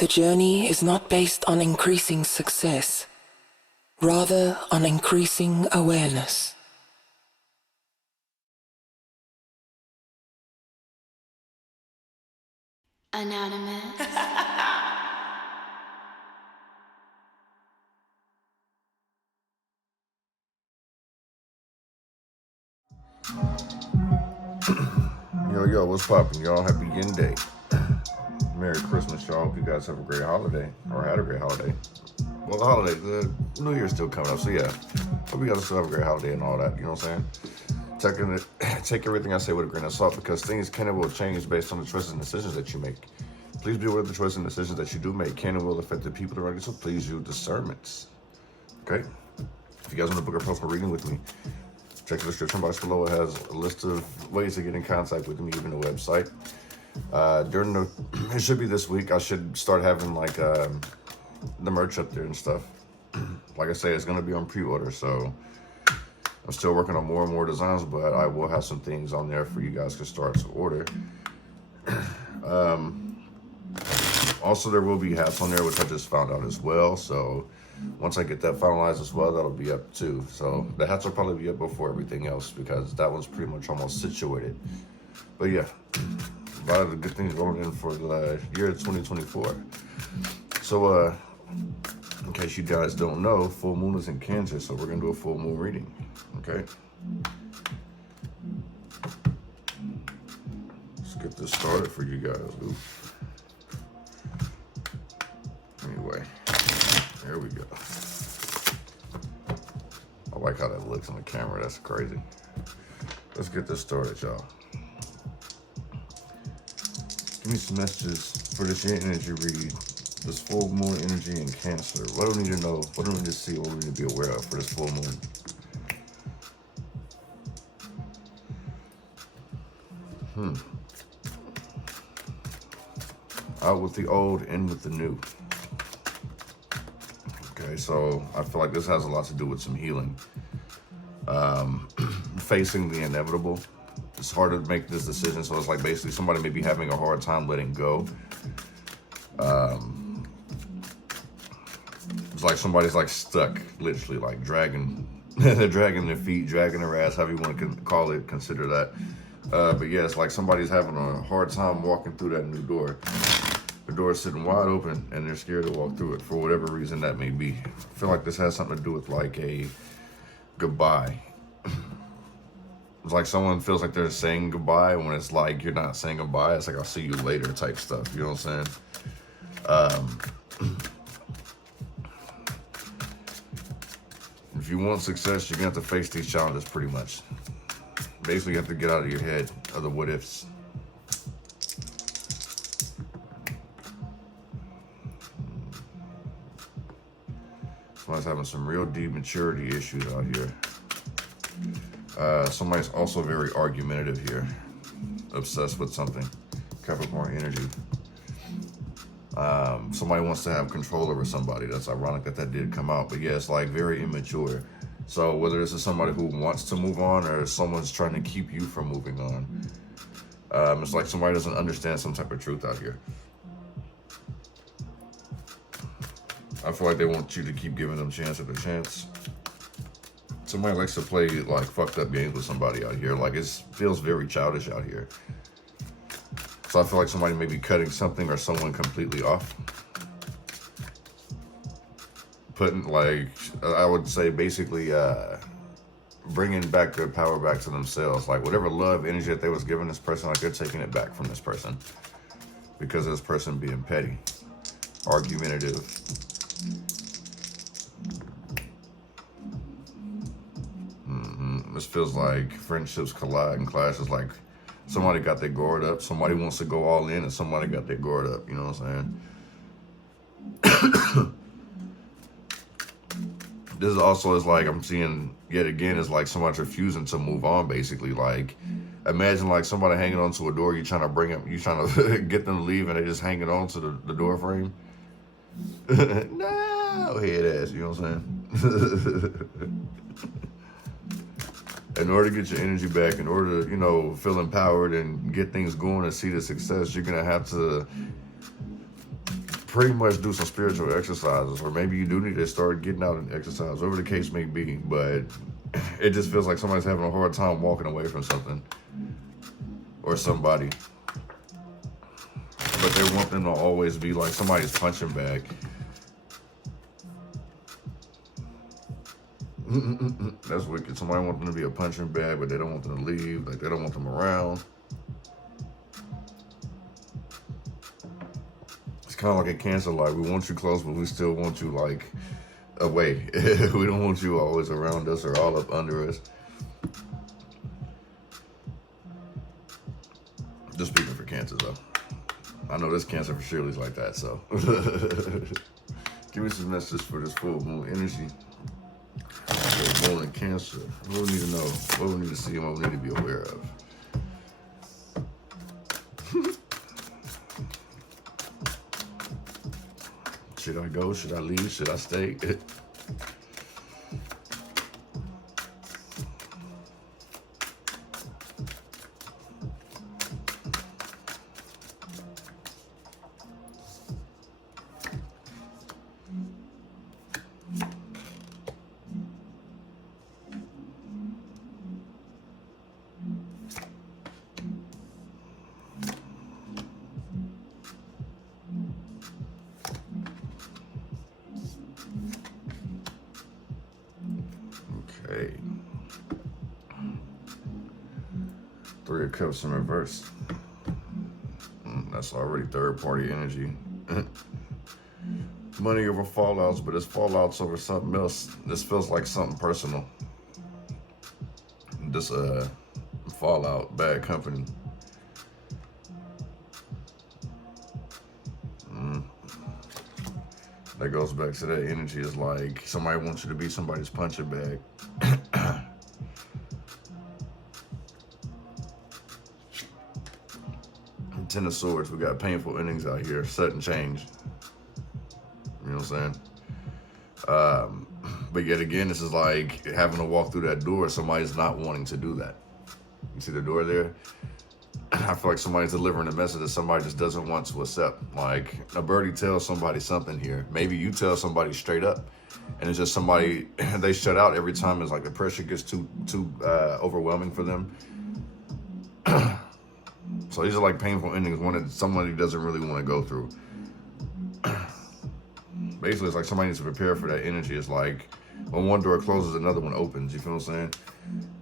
The journey is not based on increasing success, rather on increasing awareness. Anonymous. Yo, what's poppin', y'all? Happy Yin Day. Merry Christmas, y'all. Hope you guys have a great holiday, or had a great holiday. Well, the New Year's still coming up, so yeah. Hope you guys still have a great holiday and all that, you know what I'm saying? Take everything I say with a grain of salt, because things can and will change based on the choices and decisions that you make. Please be aware of the choices and decisions that you do make can and will affect the people around you, so please use discernments. Okay? If you guys want to book a personal reading with me, check the description box below. It has a list of ways to get in contact with me, even the website. It should be this week. I should start having like the merch up there and stuff. Like I say, it's going to be on pre-order, so I'm still working on more and more designs, but I will have some things on there for you guys to start to order. Also, there will be hats on there, which I just found out as well. So once I get that finalized as well, that'll be up too. So the hats will probably be up before everything else, because that one's pretty much almost situated. But yeah, a lot of the good things going in for the year 2024. So in case you guys don't know, full moon is in Cancer, so we're gonna do a full moon reading. Okay. Let's get this started for you guys. Ooh. Anyway, there we go. I like how that looks on the camera. That's crazy. Let's get this started, y'all. Give me some messages for this year energy read. This full moon energy in Cancer. What do we need to know? What do we need to see? What do we need to be aware of for this full moon? Out with the old, in with the new. Okay, so I feel like this has a lot to do with some healing. Facing the inevitable. It's hard to make this decision, so it's like basically somebody may be having a hard time letting go. It's like somebody's like stuck, literally like dragging, they're dragging their feet, dragging their ass, however you want to call it, consider that. But yeah, it's like somebody's having a hard time walking through that new door. The door's sitting wide open and they're scared to walk through it for whatever reason that may be. I feel like this has something to do with like a goodbye. It's like someone feels like they're saying goodbye when it's like you're not saying goodbye. It's like I'll see you later type stuff. You know what I'm saying? If you want success, you're gonna have to face these challenges pretty much. Basically, you have to get out of your head of the what ifs. Somebody's having some real deep maturity issues out here. Somebody's also very argumentative here, obsessed with something. Capricorn energy. Somebody wants to have control over somebody. That's ironic that did come out, but yeah, it's like very immature. So whether this is somebody who wants to move on or someone's trying to keep you from moving on, it's like somebody doesn't understand some type of truth out here. I feel like they want you to keep giving them chance after chance. Somebody likes to play like fucked up games with somebody out here. Like it feels very childish out here. So I feel like somebody may be cutting something or someone completely off. Putting like, I would say basically bringing back their power back to themselves. Like whatever love, energy that they was giving this person, like they're taking it back from this person. Because of this person being petty, argumentative. This feels like friendships collide and clash. It's like somebody got their guard up, somebody wants to go all in, and somebody got their guard up, you know what I'm saying? This also is like, I'm seeing yet again, is like somebody refusing to move on, basically. Like, imagine like somebody hanging onto a door, you trying to bring up, you trying to get them to leave, and they just hanging on to the door frame. No, head ass, you know what I'm saying? In order to get your energy back, in order to, you know, feel empowered and get things going and see the success, you're going to have to pretty much do some spiritual exercises, or maybe you do need to start getting out and exercise, whatever the case may be. But it just feels like somebody's having a hard time walking away from something or somebody. But they want them to always be like somebody's punching bag. That's wicked. Somebody wants them to be a punching bag, but they don't want them to leave. Like, they don't want them around. It's kind of like a Cancer, like, we want you close, but we still want you, like, away. We don't want you always around us or all up under us. Just speaking for Cancer, though. I know this Cancer for surely is like that, so. Give me some messages for this full moon energy. Moon and Cancer. What we need to know, what we need to see, and what we need to be aware of. Should I go? Should I leave? Should I stay? Okay. 3 of Cups in reverse. That's already third-party energy. Money over fallouts, but it's fallouts over something else. This feels like something personal. This fallout, bad company. That goes back to that energy. Is like somebody wants you to be somebody's punching bag. 10 of Swords, we got painful endings out here, sudden change. You know what I'm saying? But yet again, this is like having to walk through that door. Somebody's not wanting to do that. You see the door there? I feel like somebody's delivering a message that somebody just doesn't want to accept. Like a birdie tells somebody something here. Maybe you tell somebody straight up, and it's just somebody they shut out every time. It's like the pressure gets too overwhelming for them. So these are like painful endings, one that somebody doesn't really want to go through. Basically, it's like somebody needs to prepare for that energy. It's like when one door closes, another one opens. You feel what I'm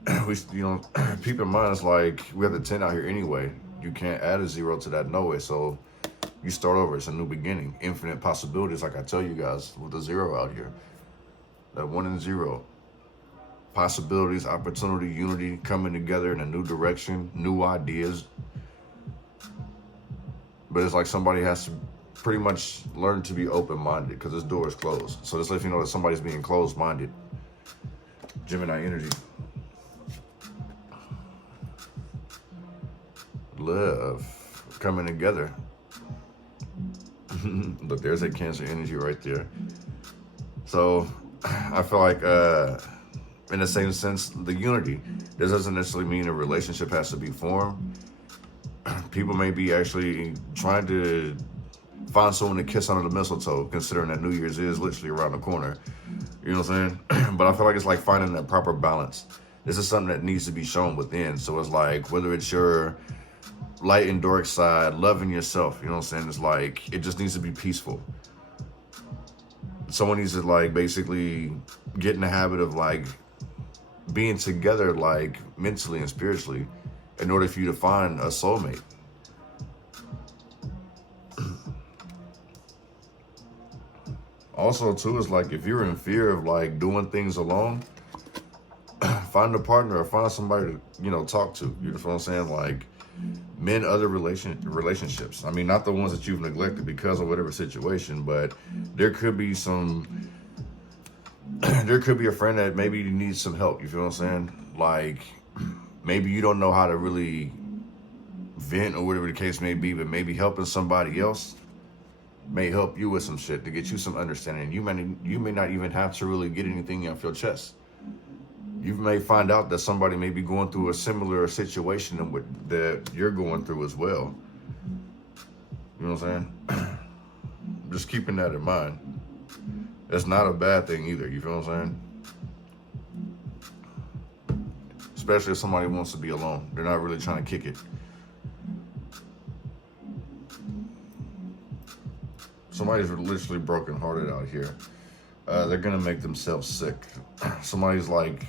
saying? Keep in mind, it's like we have the 10 out here anyway. You can't add a 0 to that no way. So you start over. It's a new beginning. Infinite possibilities, like I tell you guys, with the 0 out here. That 1 and 0. Possibilities, opportunity, unity, coming together in a new direction, new ideas. But it's like somebody has to pretty much learn to be open-minded because this door is closed. So this lets you know that somebody's being closed-minded. Gemini energy. Love coming together. Look, there's a Cancer energy right there. So I feel like in the same sense, the unity, this doesn't necessarily mean a relationship has to be formed. People may be actually trying to find someone to kiss under the mistletoe, considering that New Year's is literally around the corner. You know what I'm saying? But I feel like it's like finding that proper balance. This is something that needs to be shown within. So it's like, whether it's your light and dark side, loving yourself, you know what I'm saying? It's like, it just needs to be peaceful. Someone needs to like basically get in the habit of like being together, like mentally and spiritually, in order for you to find a soulmate. Also, too, is like if you're in fear of like doing things alone, find a partner or find somebody to, you know, talk to. You know what I'm saying? Like men, other relationships. I mean, not the ones that you've neglected because of whatever situation, but there could be some, there could be a friend that maybe needs some help. You feel what I'm saying? Like maybe you don't know how to really vent or whatever the case may be, but maybe helping somebody else may help you with some shit to get you some understanding. You may not even have to really get anything off your chest. You may find out that somebody may be going through a similar situation that you're going through as well. You know what I'm saying? just keeping that in mind. It's not a bad thing either, you feel what I'm saying? Especially if somebody wants to be alone. They're not really trying to kick it. Somebody's literally brokenhearted out here. They're gonna make themselves sick. Somebody's like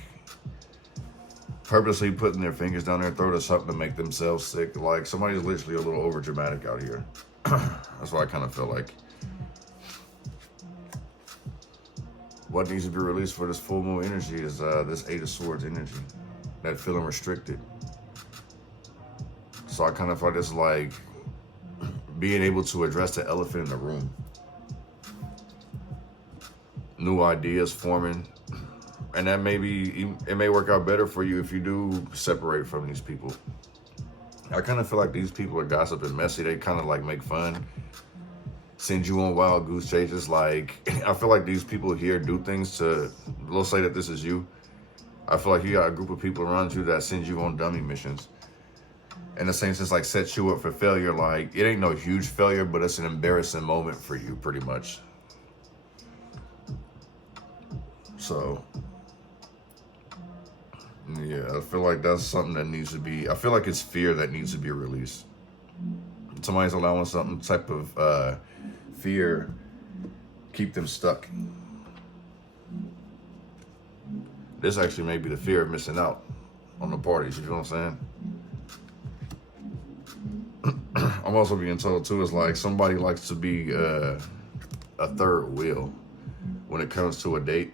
purposely putting their fingers down their throat or something to make themselves sick. Like somebody's literally a little over dramatic out here. That's what I kind of feel like. What needs to be released for this full moon energy is this 8 of Swords energy. That feeling restricted. So I kind of feel like this is like being able to address the elephant in the room. New ideas forming. And that it may work out better for you if you do separate from these people. I kind of feel like these people are gossip and messy. They kind of like make fun, send you on wild goose chases. Like, I feel like these people here do things to, let's say that this is you. I feel like you got a group of people around you that send you on dummy missions. In the same sense, like set you up for failure. Like, it ain't no huge failure, but it's an embarrassing moment for you, pretty much. So, yeah, I feel like that's something that needs to be, I feel like it's fear that needs to be released. Somebody's allowing some type of fear keep them stuck. This actually may be the fear of missing out on the parties, you know what I'm saying? I'm also being told too, it's like somebody likes to be a third wheel when it comes to a date.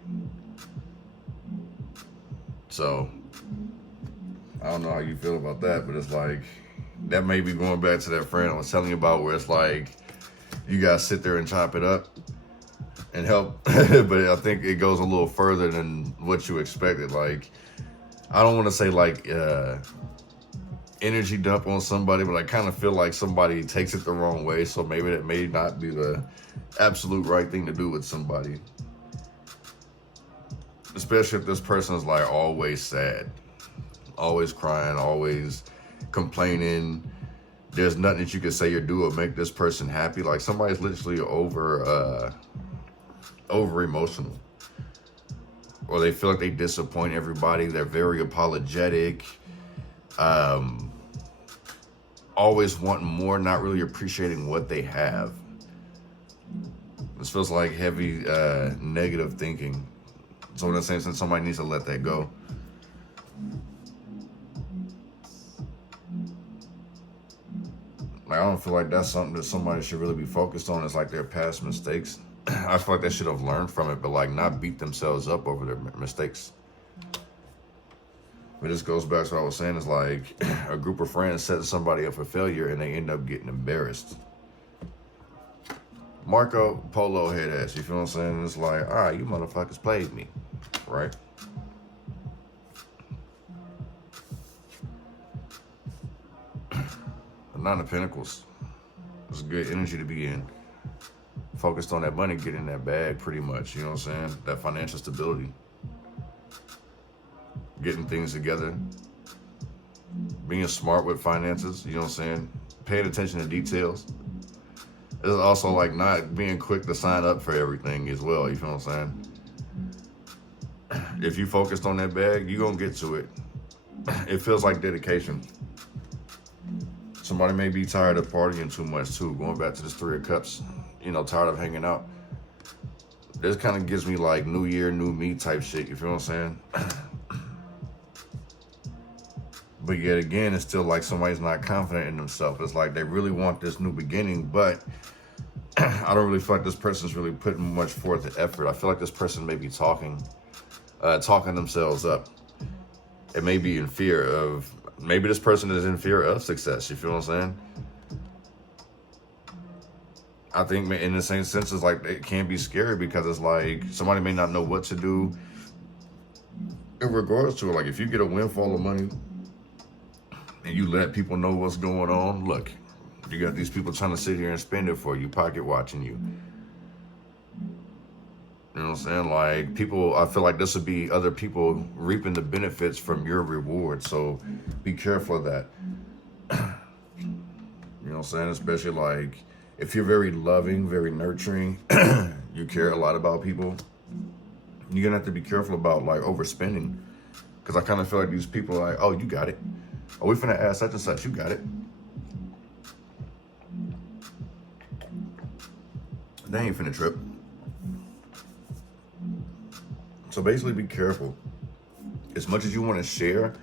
So, I don't know how you feel about that, but it's like, that may be going back to that friend I was telling you about where it's like, you guys sit there and chop it up and help. But I think it goes a little further than what you expected. Like, I don't want to say like energy dump on somebody, but I kind of feel like somebody takes it the wrong way. So maybe that may not be the absolute right thing to do with somebody. Especially if this person is like always sad, always crying, always complaining. There's nothing that you can say or do or make this person happy. Like somebody's literally over emotional, or they feel like they disappoint everybody. They're very apologetic, always wanting more, not really appreciating what they have. This feels like heavy negative thinking. So in the same sense, somebody needs to let that go. Like, I don't feel like that's something that somebody should really be focused on. It's like their past mistakes. I feel like they should have learned from it, but like not beat themselves up over their mistakes. But this goes back to what I was saying, is like a group of friends setting somebody up for failure and they end up getting embarrassed. Marco Polo head ass, you feel what I'm saying? It's like, all right, you motherfuckers played me, right? The Nine of Pentacles. It's good energy to be in. Focused on that money, getting that bag pretty much, you know what I'm saying? That financial stability. Getting things together. Being smart with finances, you know what I'm saying? Paying attention to details. It's also like not being quick to sign up for everything as well, you feel what I'm saying? If you focused on that bag, you're gonna get to it. It feels like dedication. Somebody may be tired of partying too much too. Going back to this Three of Cups, you know, tired of hanging out. This kind of gives me like new year, new me type shit, you feel what I'm saying? But yet again, it's still like somebody's not confident in themselves. It's like they really want this new beginning, but I don't really feel like this person's really putting much forth the effort. I feel like this person may be talking themselves up. It may be in fear of, maybe this person is in fear of success. You feel what I'm saying? I think in the same sense, it's like it can be scary because it's like somebody may not know what to do in regards to it. Like if you get a windfall of money and you let people know what's going on, look, you got these people trying to sit here and spend it for you, pocket watching you. You know what I'm saying? Like people, I feel like this would be other people reaping the benefits from your reward. So be careful of that. You know what I'm saying? Especially like if you're very loving, very nurturing, you care a lot about people, you're gonna have to be careful about like overspending. Because I kind of feel like these people are like, oh, you got it. Oh, we finna ask such and such, you got it. They ain't finna trip. So basically be careful. As much as you want to share,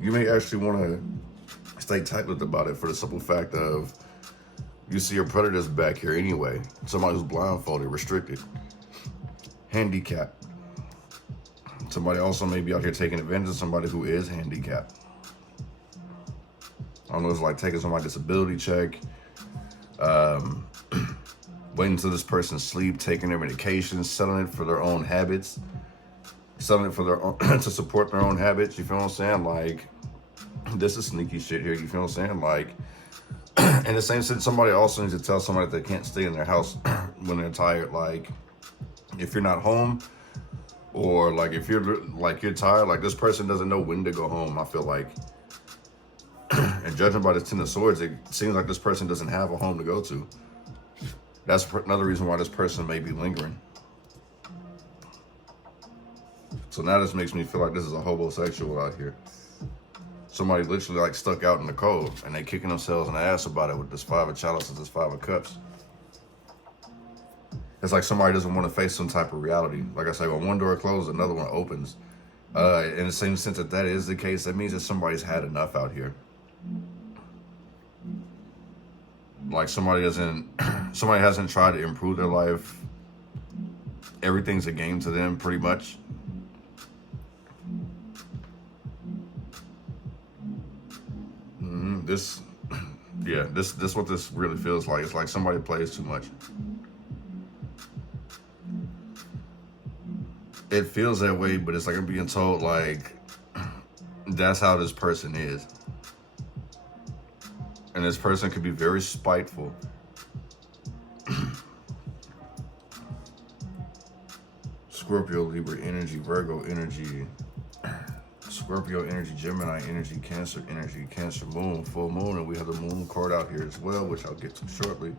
you may actually want to stay tight-lipped about it for the simple fact of you see your predators back here anyway. Somebody who's blindfolded, restricted, handicapped. Somebody also may be out here taking advantage of somebody who is handicapped. I don't know, it's like taking somebody's disability check, waiting until this person sleep, taking their medications, selling it for their own habits, selling it for their own, to support their own habits. You feel what I'm saying? Like, this is sneaky shit here. You feel what I'm saying? Like, in the same sense, somebody also needs to tell somebody that they can't stay in their house when they're tired. Like, if you're not home, or like if you're tired, like this person doesn't know when to go home. I feel like, and judging by this Ten of Swords, it seems like this person doesn't have a home to go to. That's another reason why this person may be lingering. So now this makes me feel like this is a homosexual out here. Somebody literally like stuck out in the cold and they kicking themselves in the ass about it with this Five of Chalices, this Five of Cups. It's like somebody doesn't want to face some type of reality. Like I say, when one door closes, another one opens. In the same sense that is the case, that means that somebody's had enough out here. Like somebody hasn't tried to improve their life. Everything's a game to them, pretty much. This what this really feels like. It's like somebody plays too much. It feels that way, but it's like I'm being told like that's how this person is. And this person could be very spiteful. Scorpio, Libra energy, Virgo energy, Scorpio energy, Gemini energy, Cancer moon, full moon, and we have the moon card out here as well, which I'll get to shortly.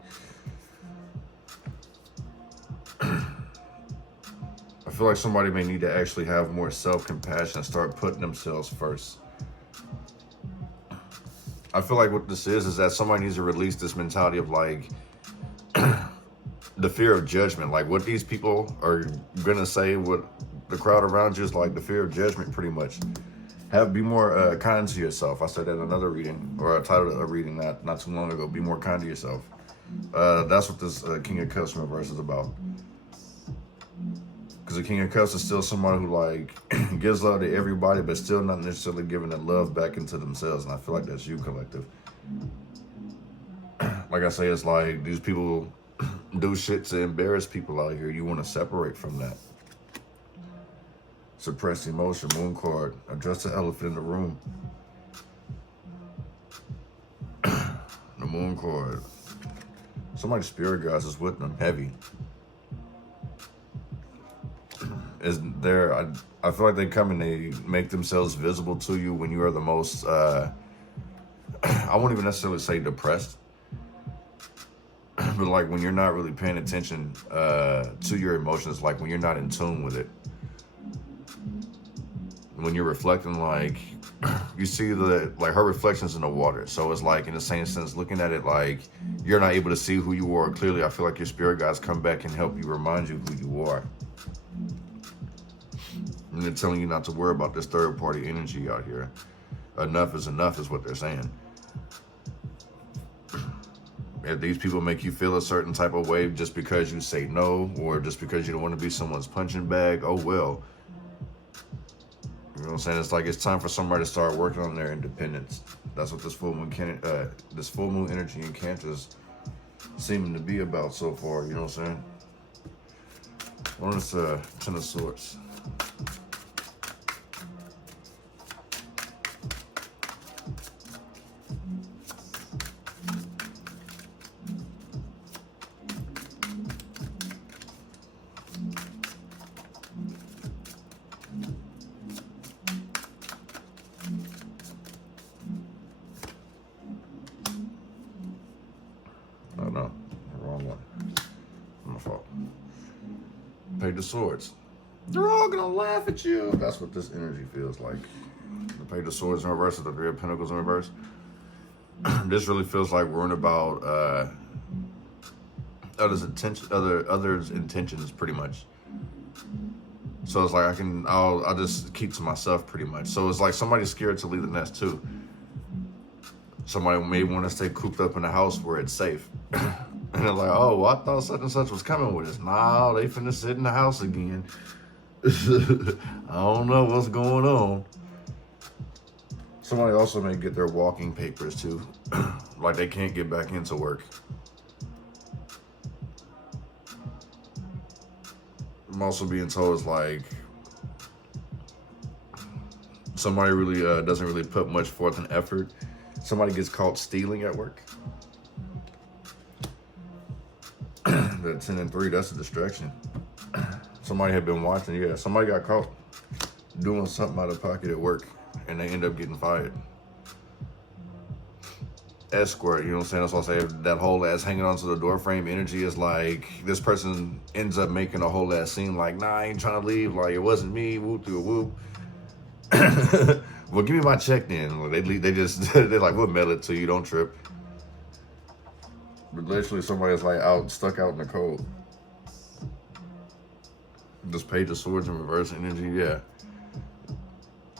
I feel like somebody may need to actually have more self-compassion and start putting themselves first. I feel like what this is that somebody needs to release this mentality of like the fear of judgment. Like what these people are gonna say, what the crowd around you is like the fear of judgment, pretty much. Be more kind to yourself. I said that in another reading, or I titled a reading not too long ago. Be more kind to yourself. That's what this King of Cups reverse is about. Because the King of Cups is still someone who like gives love to everybody, but still not necessarily giving that love back into themselves. And I feel like that's you, collective. Like I say, it's like these people do shit to embarrass people out here. You want to separate from that. Suppressed emotion, moon card. Address the elephant in the room. The moon card. Somebody's spirit guides is with them, heavy. Is there? I feel like they come and they make themselves visible to you when you are the most. I won't even necessarily say depressed, but like when you're not really paying attention to your emotions, like when you're not in tune with it. When you're reflecting, like you see her reflections in the water. So it's like in the same sense, looking at it like you're not able to see who you are clearly. I feel like your spirit guides come back and help you, remind you who you are. And they're telling you not to worry about this third party energy out here. Enough is what they're saying. If these people make you feel a certain type of way just because you say no, or just because you don't want to be someone's punching bag, oh well. You know what I'm saying? It's like it's time for somebody to start working on their independence. That's what this full moon energy in Cancer is seeming to be about so far. You know what I'm saying? What is Ten of Swords? fault. Page of Swords. They're all gonna laugh at you. That's what this energy feels like. The Page of Swords in reverse, the Three of Pentacles in reverse. This really feels like worrying about others' intentions, pretty much. So it's like I'll just keep to myself, pretty much. So it's like somebody's scared to leave the nest too. Somebody may want to stay cooped up in a house where it's safe. And they're like, oh, well, I thought such and such was coming with us. Nah, they finna sit in the house again. I don't know what's going on. Somebody also may get their walking papers too. Like they can't get back into work. I'm also being told it's like somebody really doesn't really put much forth in effort. Somebody gets caught stealing at work. That 10 and 3, that's a distraction. Somebody had been watching, yeah. Somebody got caught doing something out of pocket at work and they end up getting fired. Escort, you know what I'm saying? That's why I say that whole ass hanging onto the door frame energy is like this person ends up making a whole ass scene like, nah, I ain't trying to leave. Like, it wasn't me. Whoop through a whoop. Well, give me my check then. They just, they're like, we'll mail it to you. Don't trip. But literally somebody's like stuck out in the cold. This Page of Swords in reverse energy, yeah.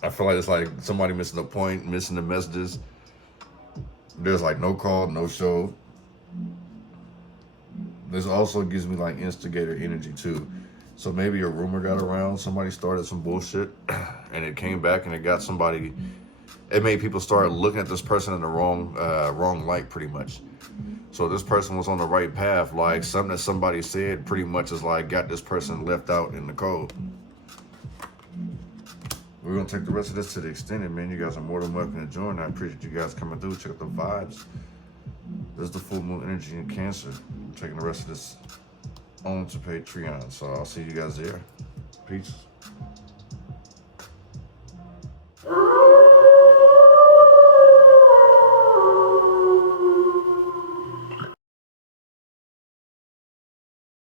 I feel like it's like somebody missing a point, missing the messages. There's like no call, no show. This also gives me like instigator energy too. So maybe a rumor got around, somebody started some bullshit and it came back and it got somebody, it made people start looking at this person in the wrong light pretty much. So this person was on the right path, like something that somebody said pretty much is like got this person left out in the cold. We're gonna take the rest of this to the extended, man. You guys are more than welcome to join. I appreciate you guys coming through. Check out the vibes. This is the full moon energy in Cancer. I'm taking the rest of this on to Patreon. So I'll see you guys there. Peace.